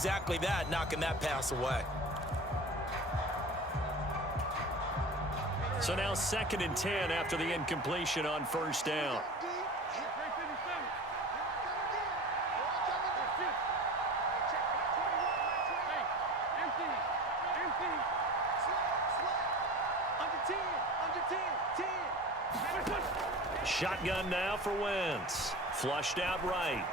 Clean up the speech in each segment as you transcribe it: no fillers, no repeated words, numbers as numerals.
Exactly that, knocking that pass away. So now 2nd and 10 after the incompletion on first down. Shotgun now for Wentz. Flushed out right.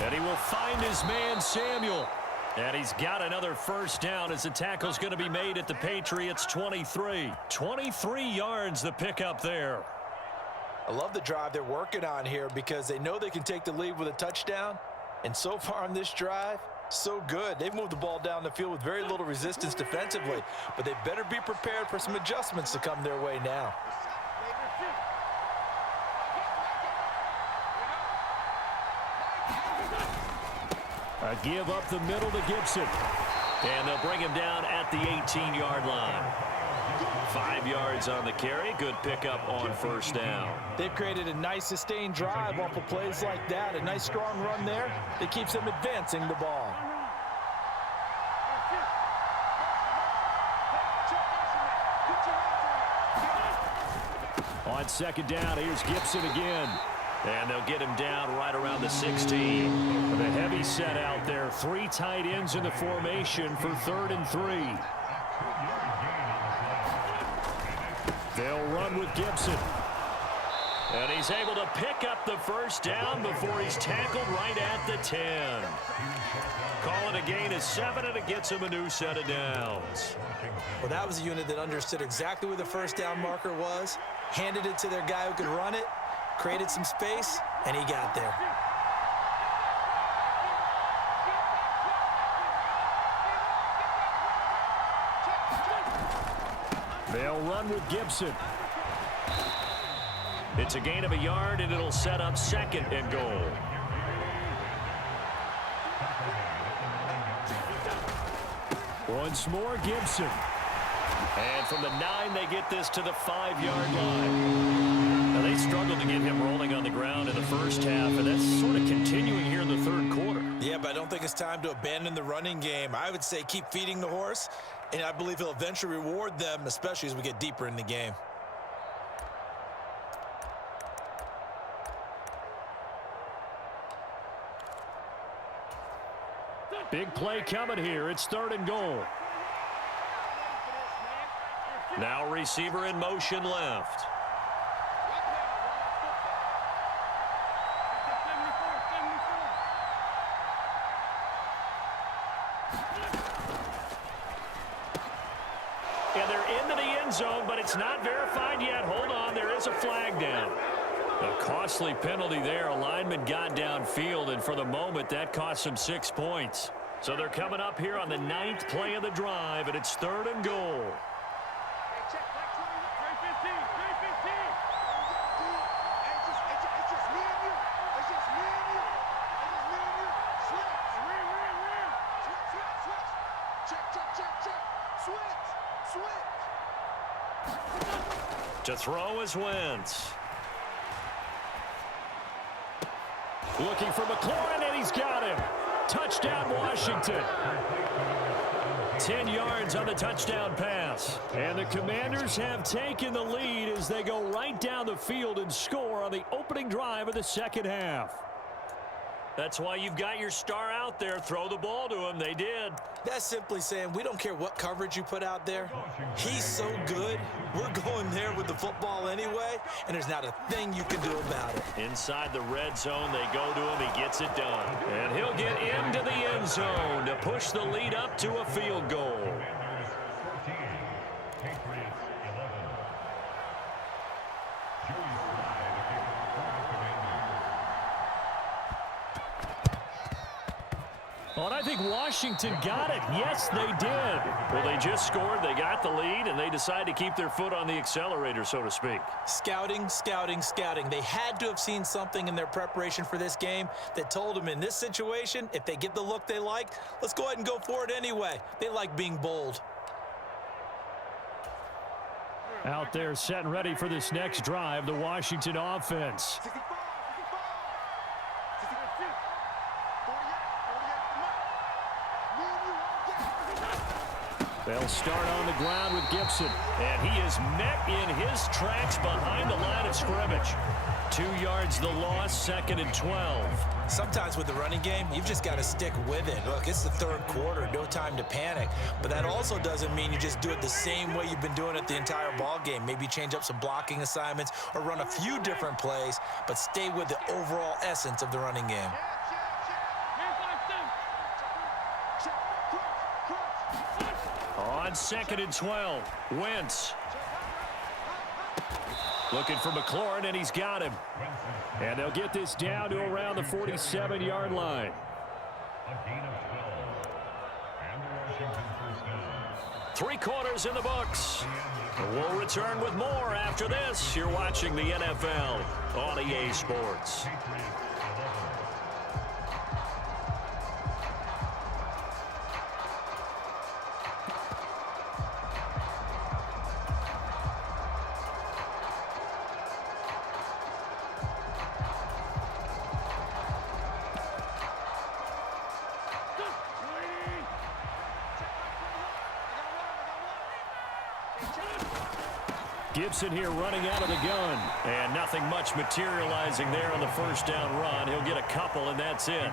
And he will find his man, Samuel. And he's got another first down as the tackle's going to be made at the Patriots' 23. 23 yards the pickup there. I love the drive they're working on here because they know they can take the lead with a touchdown. And so far on this drive, so good. They've moved the ball down the field with very little resistance defensively. But they better be prepared for some adjustments to come their way now. A give up the middle to Gibson. And they'll bring him down at the 18-yard line. 5 yards on the carry. Good pickup on first down. They've created a nice sustained drive off of plays like that. A nice strong run there that keeps them advancing the ball. On 2nd down, here's Gibson again. And they'll get him down right around the 16. With a heavy set out there. 3 tight ends in the formation for 3rd and 3. They'll run with Gibson. And he's able to pick up the first down before he's tackled right at the 10. Call it a gain of 7, and it gets him a new set of downs. Well, that was a unit that understood exactly where the first down marker was, handed it to their guy who could run it, created some space, and he got there. They'll run with Gibson. It's a gain of a yard, and it'll set up 2nd and goal. Once more, Gibson. And from the 9, they get this to the 5-yard line. Now, they struggled to get him rolling on the ground in the first half, and that's sort of continuing here in the 3rd quarter. Yeah, but I don't think it's time to abandon the running game. I would say keep feeding the horse, and I believe he'll eventually reward them, especially as we get deeper in the game. Big play coming here. It's 3rd and goal. Now receiver in motion left. And they're into the end zone, but it's not verified yet. Hold on, there is a flag down. A costly penalty there. A lineman got downfield, and for the moment, that cost him 6 points. So they're coming up here on the 9th play of the drive, and it's 3rd and goal. To throw is Wentz. Looking for McLaurin, and he's got him. Touchdown, Washington. 10 yards on the touchdown pass. And the Commanders have taken the lead as they go right down the field and score on the opening drive of the 2nd half. That's why you've got your star out there. Throw the ball to him. They did. That's simply saying we don't care what coverage you put out there. He's so good. We're going there with the football anyway, and there's not a thing you can do about it. Inside the red zone, they go to him. He gets it done. And he'll get into the end zone to push the lead up to a field goal. Well, and I think Washington got it. Yes, they did. Well, they just scored, they got the lead, and they decide to keep their foot on the accelerator, so to speak. Scouting, scouting, scouting. They had to have seen something in their preparation for this game that told them in this situation, if they get the look they like, let's go ahead and go for it anyway. They like being bold. Out there set and ready for this next drive, the Washington offense. They'll start on the ground with Gibson. And he is met in his tracks behind the line of scrimmage. 2 yards the loss, 2nd and 12. Sometimes with the running game, you've just got to stick with it. Look, it's the 3rd quarter, no time to panic. But that also doesn't mean you just do it the same way you've been doing it the entire ball game. Maybe change up some blocking assignments or run a few different plays, but stay with the overall essence of the running game. On 2nd and 12, Wentz. Looking for McLaurin, and he's got him. And they'll get this down to around the 47-yard line. Three quarters in the books. We'll return with more after this. You're watching the NFL on EA Sports. Gibson here running out of the gun. And nothing much materializing there on the first down run. He'll get a couple, and that's it.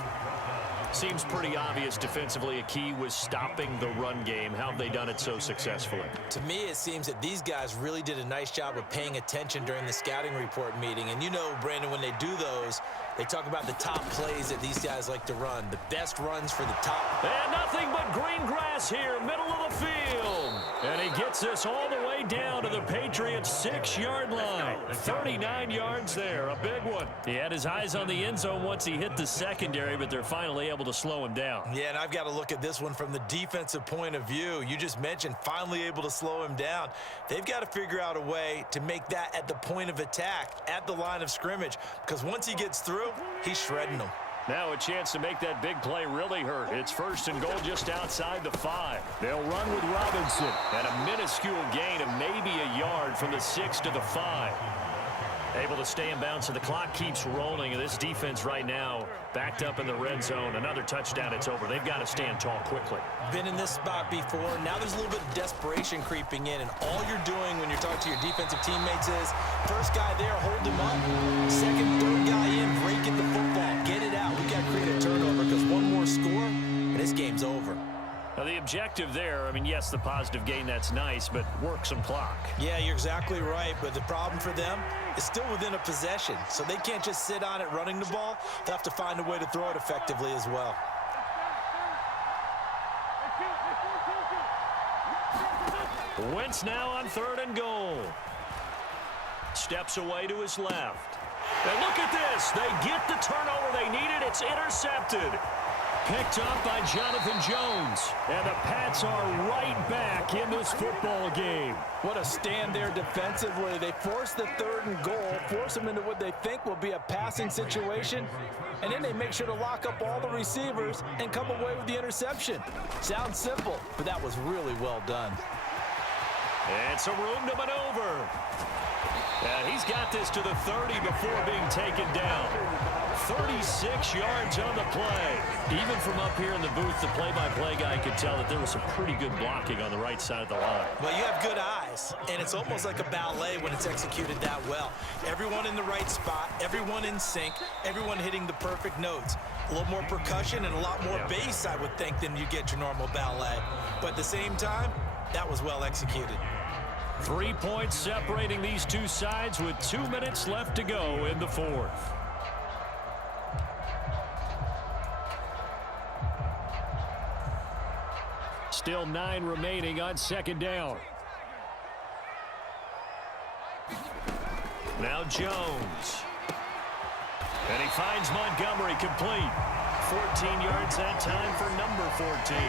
Seems pretty obvious defensively a key was stopping the run game. How have they done it so successfully? To me, it seems that these guys really did a nice job of paying attention during the scouting report meeting. And you know, Brandon, when they do those, they talk about the top plays that these guys like to run, the best runs for the top. And nothing but green grass here, middle of the field. And he gets us all the way down to the Patriots' 6-yard line. 39 yards there, a big one. He had his eyes on the end zone once he hit the secondary, but they're finally able to slow him down. Yeah, and I've got to look at this one from the defensive point of view. You just mentioned finally able to slow him down. They've got to figure out a way to make that at the point of attack, at the line of scrimmage, because once he gets through, he's shredding them. Now a chance to make that big play really hurt. It's 1st and goal just outside the 5. They'll run with Robinson at a minuscule gain of maybe a yard from the 6 to the 5. Able to stay in bounds, so the clock keeps rolling. And this defense right now backed up in the red zone. Another touchdown, it's over. They've got to stand tall quickly. Been in this spot before. Now there's a little bit of desperation creeping in, and all you're doing when you're talking to your defensive teammates is first guy there, hold him up. Second, third guy in, break it the football. Get it out. We got to create a turnover because one more score, and this game's over. Now, the objective there, I mean, yes, the positive gain, that's nice, but work some clock. Yeah, you're exactly right, but the problem for them is still within a possession, so they can't just sit on it running the ball. They'll have to find a way to throw it effectively as well. Wentz now on 3rd and goal. Steps away to his left. And look at this. They get the turnover they needed. It's intercepted. Picked up by Jonathan Jones. And the Pats are right back in this football game. What a stand there defensively. They force the 3rd and goal, force them into what they think will be a passing situation, and then they make sure to lock up all the receivers and come away with the interception. Sounds simple, but that was really well done. It's a room to maneuver. And he's got this to the 30 before being taken down. 36 yards on the play. Even from up here in the booth, the play-by-play guy could tell that there was some pretty good blocking on the right side of the line. Well, you have good eyes, and it's almost like a ballet when it's executed that well. Everyone in the right spot, everyone in sync, everyone hitting the perfect notes. A little more percussion and a lot more bass, I would think, than you get your normal ballet. But at the same time, that was well executed. 3 points separating these two sides with 2 minutes left to go in the 4th. Still 9 remaining on 2nd down. Now Jones. And he finds Montgomery complete. 14 yards that time for number 14.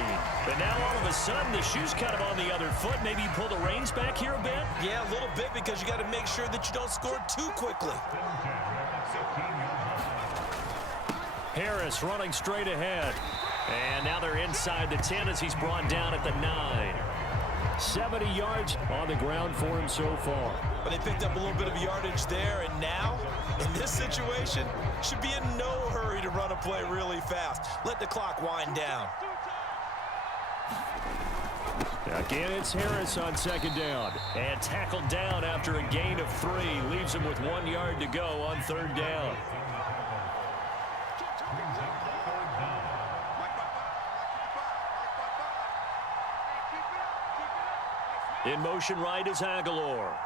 But now all of a sudden the shoe's kind of on the other foot. Maybe you pull the reins back here a bit? Yeah, a little bit, because you got to make sure that you don't score too quickly. Harris running straight ahead. And now they're inside the 10 as he's brought down at the 9. 70 yards on the ground for him so far. But they picked up a little bit of yardage there, and now, in this situation, should be in no hurry to run a play really fast. Let the clock wind down. Again, it's Harris on second down. And tackled down after a gain of 3. Leaves him with 1 yard to go on third down. In motion right is Aguilar.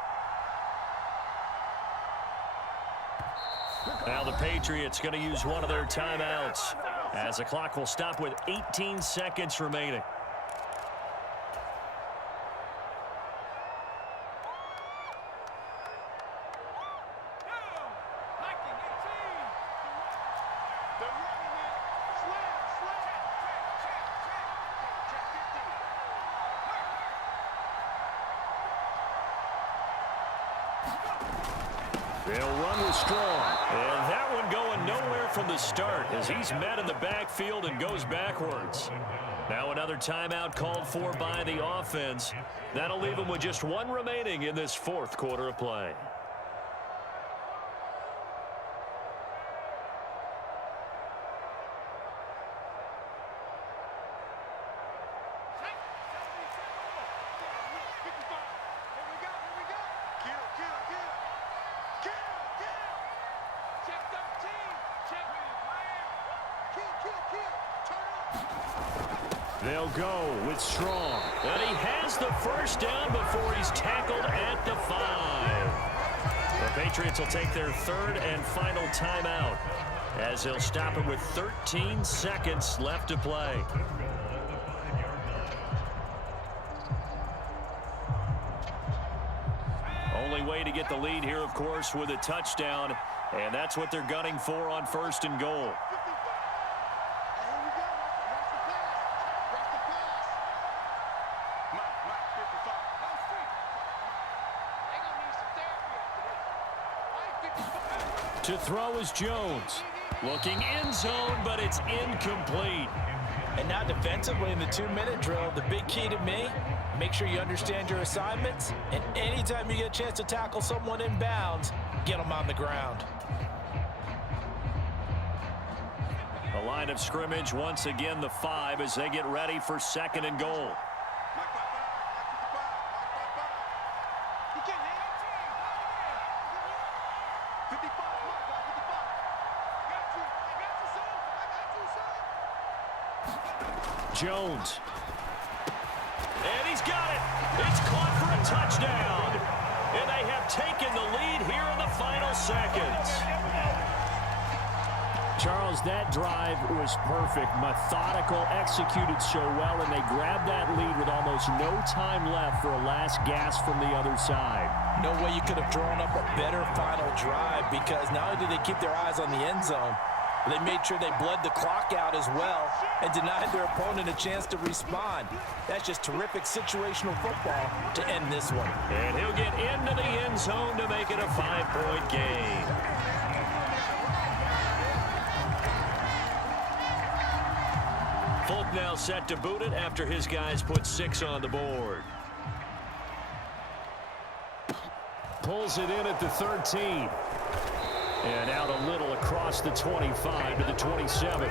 Now the Patriots going to use one of their timeouts as the clock will stop with 18 seconds remaining. They'll run with Strong. And that one going nowhere from the start as he's met in the backfield and goes backwards. Now another timeout called for by the offense. That'll leave them with just 1 remaining in this fourth quarter of play. They'll go with Strong. And he has the first down before he's tackled at the 5. The Patriots will take their third and final timeout as they'll stop it with 13 seconds left to play. Only way to get the lead here, of course, with a touchdown. And that's what they're gunning for on first and goal. To throw is Jones. Looking end zone, but it's incomplete. And now defensively in the 2-minute drill, the big key to me, make sure you understand your assignments. And anytime you get a chance to tackle someone in bounds, get them on the ground. The line of scrimmage, once again, the 5 as they get ready for second and goal. Jones. And he's got it. It's caught for a touchdown. And they have taken the lead here in the final seconds. Charles, that drive was perfect. Methodical, executed so well, and they grabbed that lead with almost no time left for a last gasp from the other side. No way you could have drawn up a better final drive, because not only did they keep their eyes on the end zone, they made sure they bled the clock out as well and denied their opponent a chance to respond. That's just terrific situational football to end this one. And he'll get into the end zone to make it a 5-point game. Folk now set to boot it after his guys put 6 on the board. Pulls it in at the 13. And out a little across the 25 to the 27.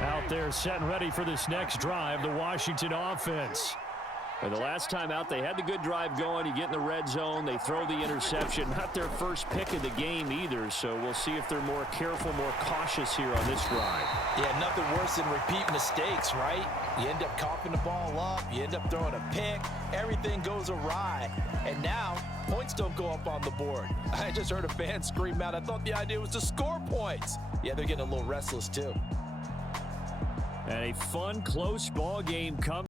Out there set and ready for this next drive, the Washington offense. And the last time out, they had the good drive going. You get in the red zone, they throw the interception. Not their first pick of the game either, so we'll see if they're more careful, more cautious here on this drive. Yeah, nothing worse than repeat mistakes, right? You end up coughing the ball up, you end up throwing a pick, everything goes awry. And now, points don't go up on the board. I just heard a fan scream out, I thought the idea was to score points. Yeah, they're getting a little restless too. And a fun, close ball game comes.